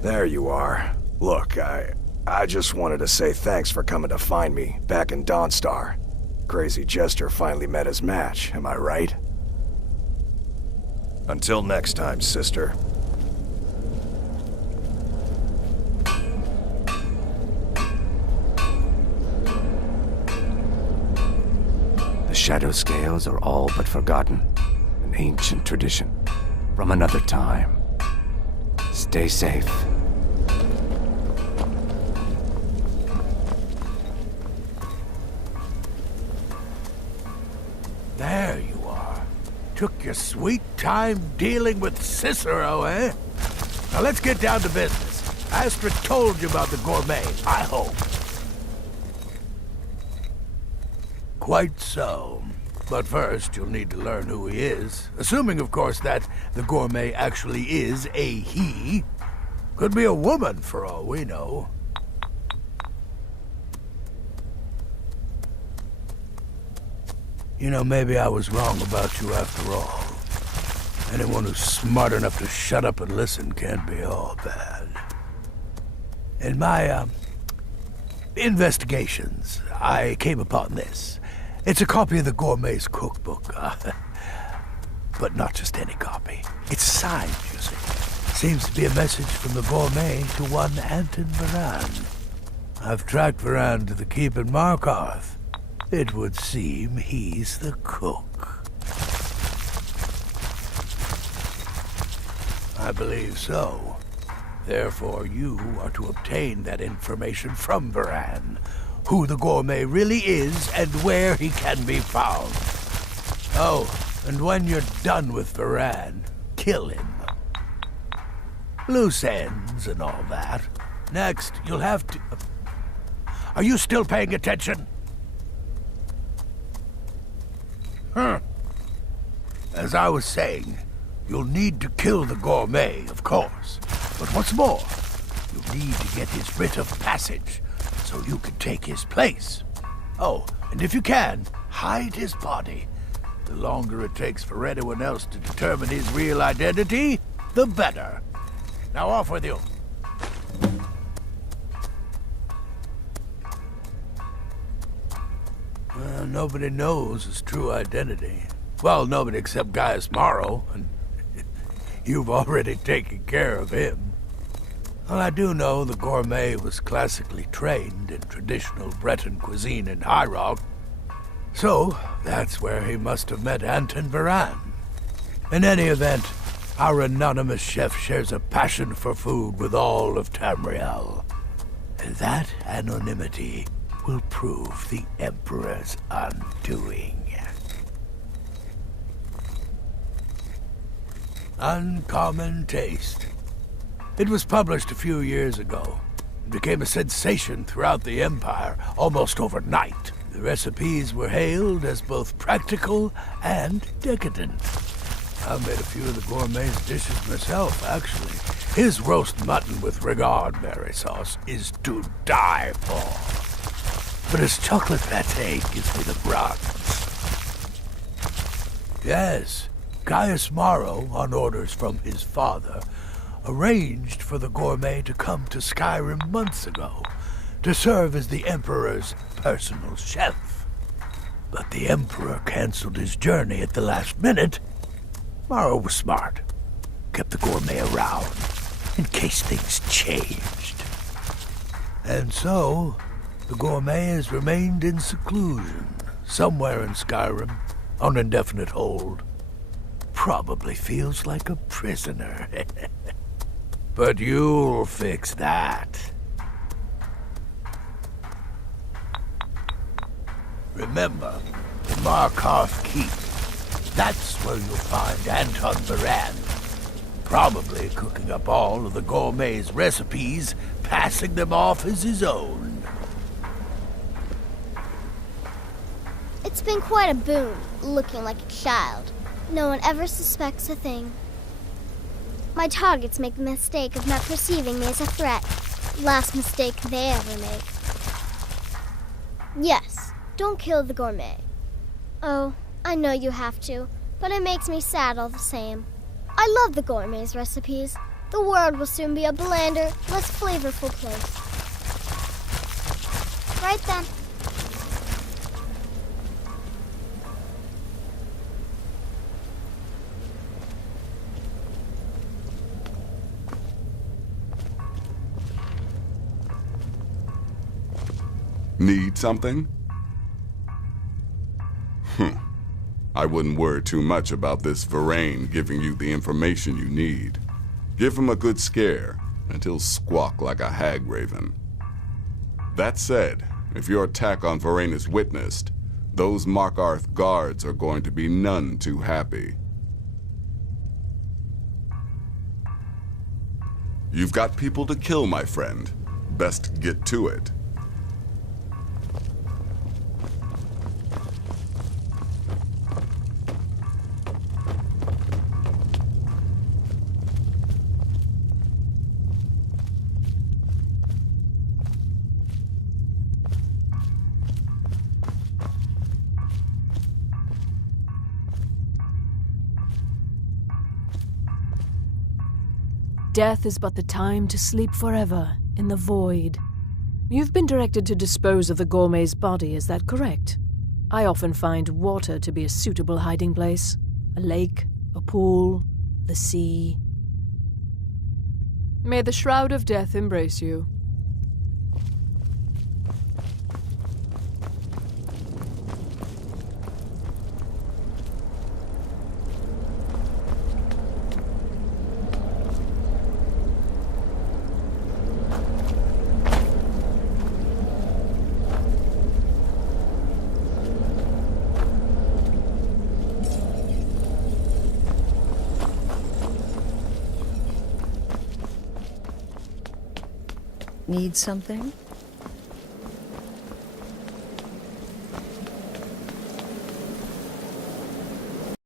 There you are. Look, I just wanted to say thanks for coming to find me back in Dawnstar. Crazy Jester finally met his match, am I right? Until next time, sister. The shadow scales are all but forgotten. An ancient tradition from another time. Stay safe. There you are. Took your sweet time dealing with Cicero, eh? Now let's get down to business. Astrid told you about the Gourmet, I hope. Quite so. But first, you'll need to learn who he is. Assuming, of course, that the Gourmet actually is a he. Could be a woman, for all we know. You know, maybe I was wrong about you after all. Anyone who's smart enough to shut up and listen can't be all bad. In my, investigations, I came upon this. It's a copy of the Gourmet's cookbook. But not just any copy. It's signed, you see. Seems to be a message from the Gourmet to one Anton Varan. I've tracked Varan to the keep in Markarth. It would seem he's the cook. I believe so. Therefore, you are to obtain that information from Varan. Who the Gourmet really is and where he can be found. Oh, and when you're done with Varan, kill him. Loose ends and all that. Next, you'll have to... Are you still paying attention? As I was saying, you'll need to kill the Gourmet, of course. But what's more, you'll need to get his writ of passage, so you can take his place. Oh, and if you can, hide his body. The longer it takes for anyone else to determine his real identity, the better. Now off with you. Well, nobody knows his true identity. Well, nobody except Gaius Morrow, and you've already taken care of him. Well, I do know the Gourmet was classically trained in traditional Breton cuisine in High Rock, so that's where he must have met Anton Varan. In any event, our anonymous chef shares a passion for food with all of Tamriel. And that anonymity will prove the Emperor's undoing. Uncommon Taste. It was published a few years ago. It became a sensation throughout the Empire, almost overnight. The recipes were hailed as both practical and decadent. I've made a few of the Gourmet's dishes myself, actually. His roast mutton with regard berry sauce is to die for. But his chocolate pate gives me the runs. Yes, Gaius Morrow, on orders from his father, arranged for the Gourmet to come to Skyrim months ago to serve as the Emperor's personal chef. But the Emperor canceled his journey at the last minute. Morrow was smart. Kept the Gourmet around in case things changed. And so, the Gourmet has remained in seclusion, somewhere in Skyrim, on indefinite hold. Probably feels like a prisoner. But you'll fix that. Remember, the Markarth Keep. That's where you'll find Anton Varan. Probably cooking up all of the Gourmet's recipes, passing them off as his own. It's been quite a boon, looking like a child. No one ever suspects a thing. My targets make the mistake of not perceiving me as a threat. Last mistake they ever make. Yes, don't kill the Gourmet. Oh, I know you have to, but it makes me sad all the same. I love the Gourmet's recipes. The world will soon be a blander, less flavorful place. Right then. Need something? I wouldn't worry too much about this Varane giving you the information you need. Give him a good scare, and he'll squawk like a hag raven. That said, if your attack on Varane is witnessed, those Markarth guards are going to be none too happy. You've got people to kill, my friend. Best get to it. Death is but the time to sleep forever in the void. You've been directed to dispose of the Gourmet's body, is that correct? I often find water to be a suitable hiding place. A lake, a pool, the sea. May the shroud of death embrace you. Need something?